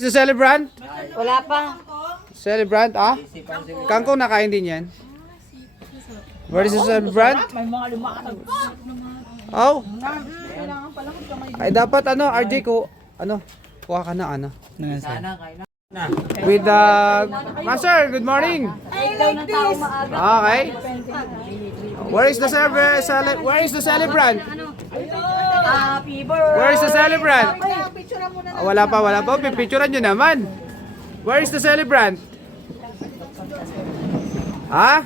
The celebrant? Wala pa. Celebrant, ah? Kangkong nakain din yan. Where is the celebrant? May mga lumakad. Oh. Ay dapat ano, RJ ko, ano, kuha ka na ano. Sana kain na. With the Master, good morning. I like this. Okay. Where is the where is the celebrant? Happy birthday. Where is the celebrant? Wala pa. Pipicturean nyo naman. Where is the celebrant? Ha?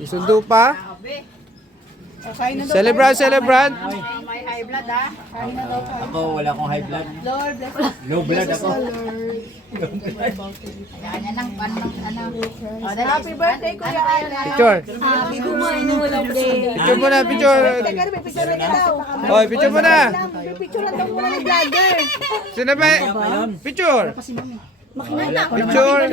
Isundo pa? Celebrant. May high blood ha. Ako, wala akong high blood. Low blood ako. Kanya ng Happy birthday Kuya Ana. Picture. Happy birthday. Picture muna, picture. Hoy, picture muna. Picture lang daw muna ng vlogger. Sino ba? Picture. Picture.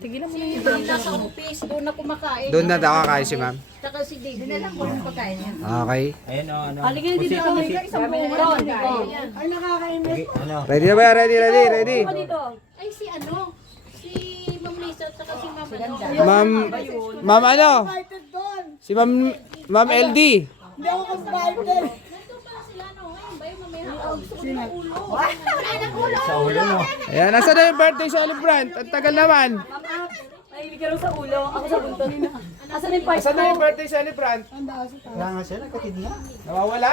Doon na sa office, doon na kumakain. Doon na daw kakain si ma'am. Saka si Dave, na lang ko yung pagkain niya. Okay. Ayun o, ano. Halika dito kami. Isang buwan. Ay, nakakainis. Ano. Ready na ba? Ready. Ay, si ano? Si Ma'am Lisa at saka si Ma'am ano? Ma'am ano? Invited doon. Si Ma'am LD. Hindi ako invited. Nandun pala sila, no? Ngayon ba yung mamaya? Gusto ko ng ulo. Sa ulo mo. Ayan, nasa na yung birthday celebrant? Ang tagal naman. Ay, hindi ka rin sa ulo. Ako sa bunto. Asan yung part Nasa na yung birthday celebrant? Wala nga siya, nagkatid na. Nawawala?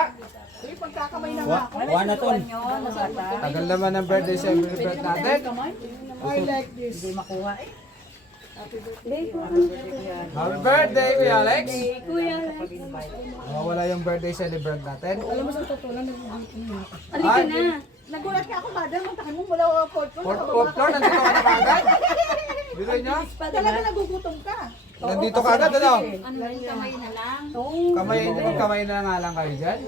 Pagkakamay na nga. Wala na ton. Tagal naman ang birthday celebrant natin. I like this. Happy birthday, Kuya Alex. Kuya. Nawawala yung birthday celebrant natin. Alam mo sa totoo lang, Halika na. nagulat ka ako, madam. Mantakan mo mula ako fourth floor. Fourth floor, nandito ka na kagad? Dito nyo? Talaga nagugutom ka. Nandito ka agad, ano? Ano yung kamay na lang? Kamay na nga lang kayo dyan?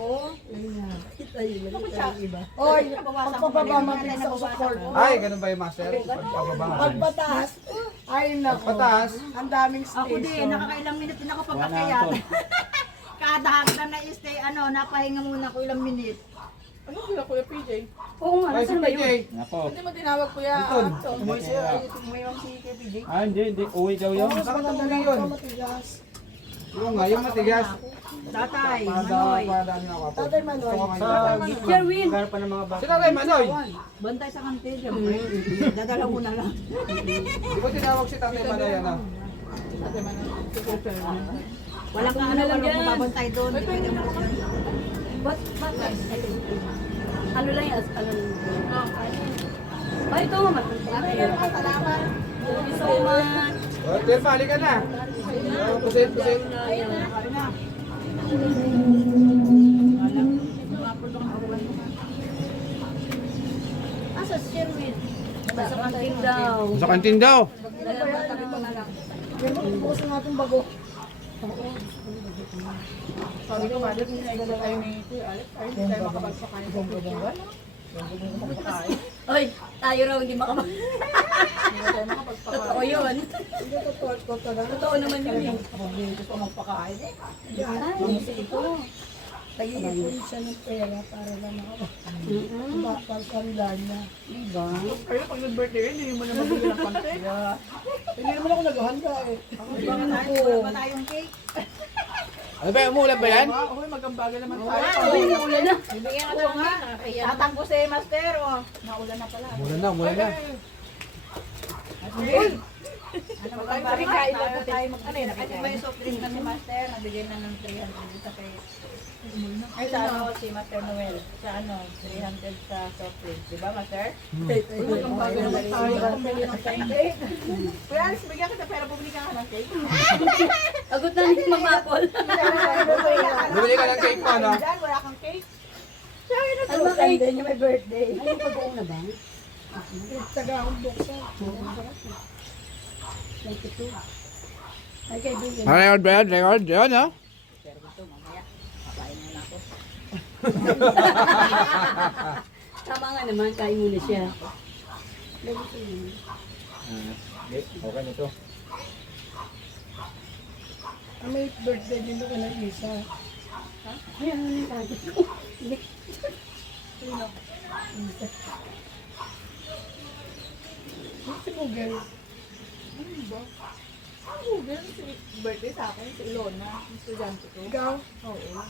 Oy, pagpababa mabilis ako sa fourth floor. Ay, ganun ba yung master? Pagpababa. Pagpataas. Ay, naku. Pataas. Ang daming Ako din, station. nakakailang minute din ako Wala na papakayat. ton. Kada hagdan na stay, napahinga muna ko ilang minute. Ano kuya, kuya PJ? Oo nga, Ay, si nasan ba yun? PJ. Nako. Hindi mo tinawag kuya. Anton. Umuwi siya. Umayong si kuya PJ. Ah, hindi. Uwi daw yun. Saan ka tumuwi yun? Matigas. Yung nga, yung matigas. Tatay, Para Manoy. dami ako. Tatay Manoy. Jerwin, Sino tayo, Manoy? bantay sa kantin, siyempre. Dadala mo na lang. Di ko tinawag si Tatay Manoy, ano? Walang ka ano lang dyan. Babantay doon. Pwede mo naman. Ba't? Ano lang yan? Ano lang? Ay, ito nga. Salamat. Thank you so much. Oh, Terma, halika na. Pusin. Asa si Sherwin? Sa kantin daw. Sa kantin daw. Yan mo, bukas ng ating bago. Sabi ko, madam, hindi tayo ni Kuya Alex. Ay, hindi tayo makapagsakain sa pagkakas. Ay, tayo raw hindi makapag... Totoo yun. Hindi totoo talaga. Totoo naman yun eh. Gusto magpakain eh. Ay, sige po. Nag-iipon siya ng pera para lang pagkarilan niya. Diba? Kaya pag nag-birthday rin, hindi mo naman bigyan ng panty. Hindi naman ako naghahanda eh. Ba tayong cake? Ano ba, umuulan ba yan? Uy, magambaga naman tayo. Ay, ulan na. Bibigyan ka ng kaya Tatang ko si Master, oh. Naulan na pala. Umulan na. Pagkain na tayo mag-ano. Kasi ba yung soft drink na si Master, nabigay na ng 300 dito kay... Ay, sa ano, si Master Noel. Sa ano, 300 sa soft drink. Diba, Master? Magambaga naman tayo. Pambili ng cake. Kuya Alice, bigyan kita pera, bumili ka ng cake. Agot na ni Ma'am Apple. Bumili ka ng cake mo, no? Diyan, wala kang cake. Ano ba cake? Niya may birthday. Ay, pag-uong na ba? Taga akong buksan. Ay, kaibigan. Record ba yan? Record? Yan, no? Tama nga naman, kain muna siya. Okay na to. May birthday din ko na isa. Ay, ano na yung target ko? Google. Ano ba? Ang Google, si birthday sa akin, si Ilona, yung estudyante ko. Ikaw? Oo.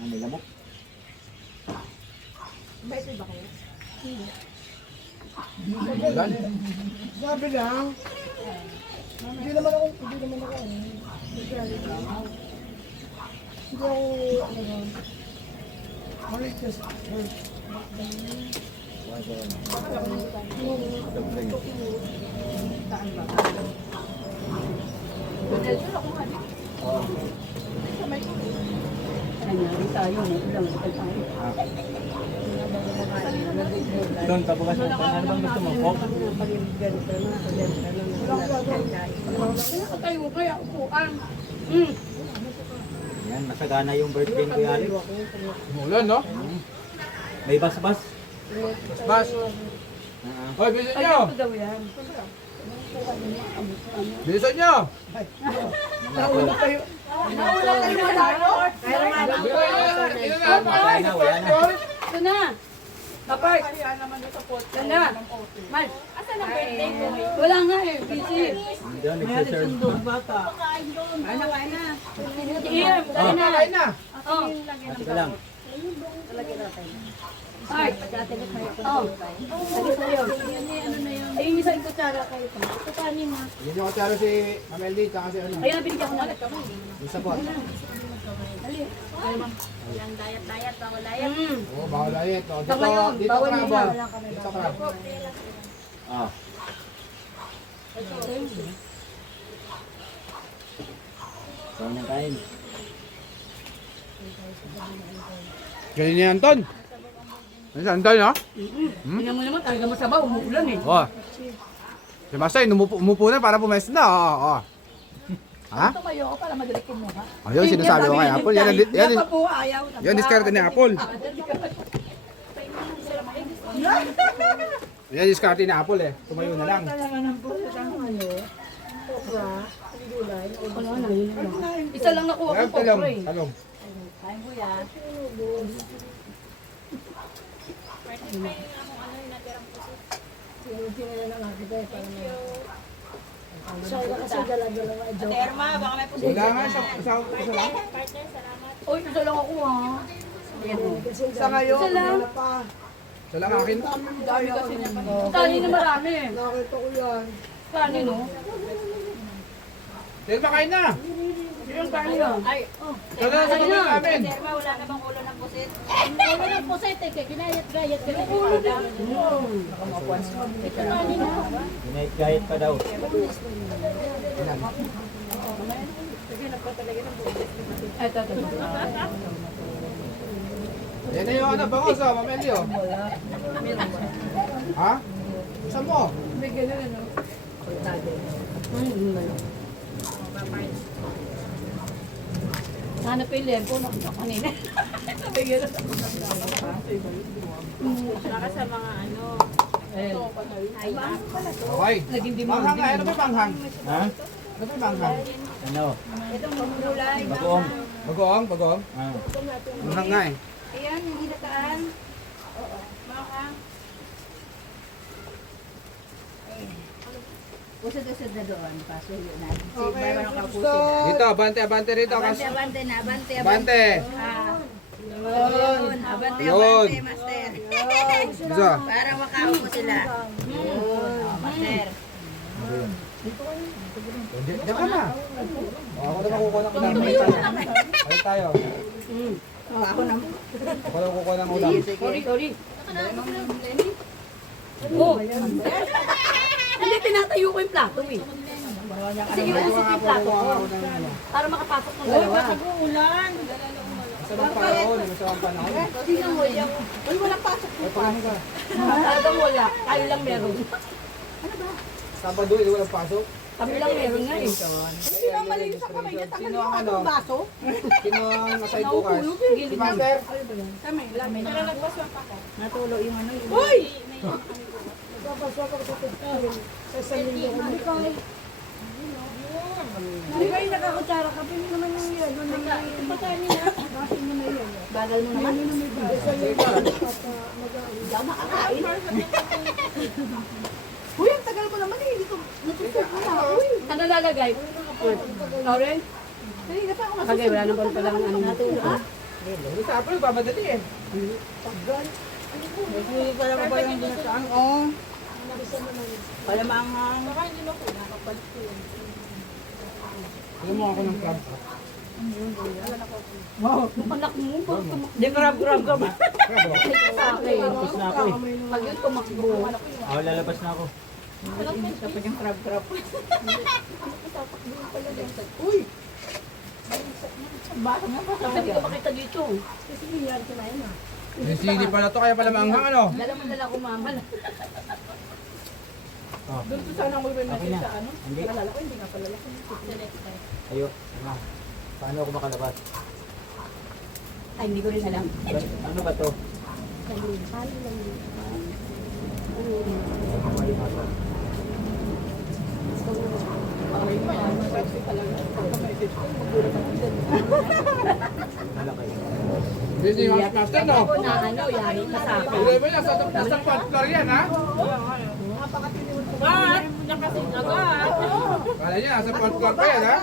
Ang nilamok. Birthday ba kayo? Ulan. Sabi lang. Hindi naman ako. Hindi ako, ano yun. Marites. Nangyari tayo, ilang ito tayo. Doon, tabukas mo. Ano bang gusto mo? Coke? Nakatayo kaya upuan. Yan, masagana yung birthday ni Kuya Alex. Ulan, no? May bas-bas. Bas. Hoy, bilisan nyo! daw yan. Bilisan nyo! Nauna kayo. Nauna kayo malayo. Wala na, wala na. Ito na. Kapag. Kaya naman doon sa pot. Yan na. Man. Asan ang birthday ko? Wala nga eh. Busy. Doon, nagsiserve. bata. Kain na. Iyan. Dali na. Kain na! Oh. Sige lang. Ay. Oh. Lagi tayo. Ay, yung isang kutsara kayo pa. Ito kanin ha. Hindi nyo kutsara si Amelie, tsaka si ano. Ayun, binigyan ko na. Isa po. Dali. Yung diet, bawal diet. Oo, bawal diet. O, Sa ngayon, dito bawal ka nila. ba? Dito ka. Ah. Kain na kain. Ganyan niya, Anton. Ano si Anton, no? Tingnan mo naman, talaga masabaw. Umuulan eh. Oo. Si Master, umupo na para pumesto na. Oo. Ha? Tumayo ko para madalikin mo ha. Ayun, sinasabi ko kay Apple. Yan, Yan pa po ayaw. yan diskarte ni Apple. Yan diskarte ni Apple eh. Tumayo na lang. Talaga ng puso ng ano. Okra. Gulay. Wala na, yun lang. Isa lang nakuha ko Yan, po, talong. pre. Talong. Kain ko yan. Ate Erma, baka may puso. Wala nga, isa lang. Uy, isa lang ako ha. Sa ngayon, Isa lang. wala pa. Isa lang akin. Dami kasi niya pa. Kanin na marami. Nakita ko yan. Kanin no? Dahil makain na. Yung kanin no? Ay, Ito na sa Ayun tubig na. namin. Ate Erma, wala na bang ulo ng pusit? Ulo ng pusit eh, kaya ginayat-gayat ka lang. Ito kanin na. Ginahit-gahit pa daw. Ito. Yan na yung ano, bangos oh, Mamelio. Ha? Saan mo? Bigyan na ano. Hanap yung lempo na kanina. Nabigyan na. Baka sa mga ano, Okay. Naging Manghang nga, ano ba yung manghang? Ha? Ano ba yung manghang? Ano? itong gulay. Bagoong. Bagoong, bagoong. Ah. Manghang nga eh. Ayan, yung hinataan. Oo. Baka. Usad-usad na doon. Paso yun na. Okay, gusto. Dito, abante rito. Abante na, abante. Abante. Yun, abante, Yun. abante, master. Gusto. Para makaupo sila. Master. Diyan ka na. Oh, ako na makukuha ng ulam. Balik tayo. Ako na. Ako na kukuha ng ulam. Sorry. Oh. Hindi, tinatayo ko yung plato eh. Sige, usap yung plato ko. Para makapasok ng dalawa. Sa mga panahon, sa mga panahon. Tingnan mo yan. Uy, walang pasok. Ay, paano ka? Talagang wala. Tayo lang meron. Sabado, hindi walang pasok. Kami lang meron nga eh. Sino ang malinis sa kamay niya? Sino ang Tanggalin mo ano? ang baso. Sino ang aside bukas? Si Master? Natulo yung ano. Uy! Babaswa ka sa sasanin ko. Di ba yung nakakutsara ka? Pwede naman yung yan. Pagkain na. Kasi mo na yun. Bagal mo naman. Hindi ako makakain. Uy, ang tagal ko naman eh. Hindi ko natusok mo na. Uy. Ano lalagay? Orange? Hindi na pa ako Lagay, wala naman palang ano. Sa apple, pamadali eh. Hindi pala ko ba yung binasaan? Oo. Pala maanghang. Alam mo ako ng crab. Anak mo, bakit tumakbo Di grab sa akin? Tapos na ako eh. Pag yun tumakbo. Ako lalabas na ako. Tapos yung crab. Sabi ko makita dito. Yung sili pala to, kaya pala maanghang ano? Dala mo dala ko mama. Doon ko sana ako may Okay na. sa ano. Hindi. Nalala ko, hindi nga pala laki. Ayo. Ano? Paano ako makalabas? Ay, hindi ko rin alam. Ano ba to? Malaki. Busy yung master no? Ako na ano, yari ka sa akin. Hindi ba yan? Nasa floor yan ha? Kala niya, nasa fourth floor pa yan ha?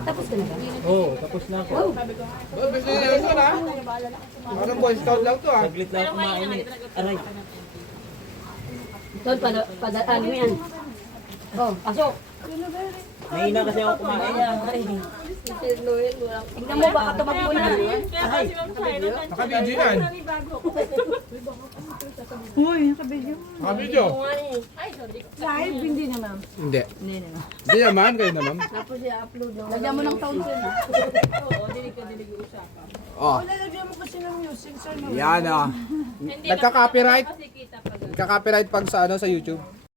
Tapos ka na ba? Oo, tapos na ako. Oh, gusto niya Nelson ha? Parang boy scout lang to ha? Saglit lang kumain eh. Aray. Doon, ano yan? Oh, pasok. Mahina kasi ako kumain. Tingnan mo, baka tumakbo na. Naka-video yan. Uy, nakabidyo. Naka-video. Live, hindi naman. Hindi. Hindi naman. Hindi naman, kayo naman. Lagyan mo ng taon siya. Oh, Lalagyan mo kasi ng music, sir. yan ah. Nagka-copyright. Nagka-copyright pag sa ano sa YouTube.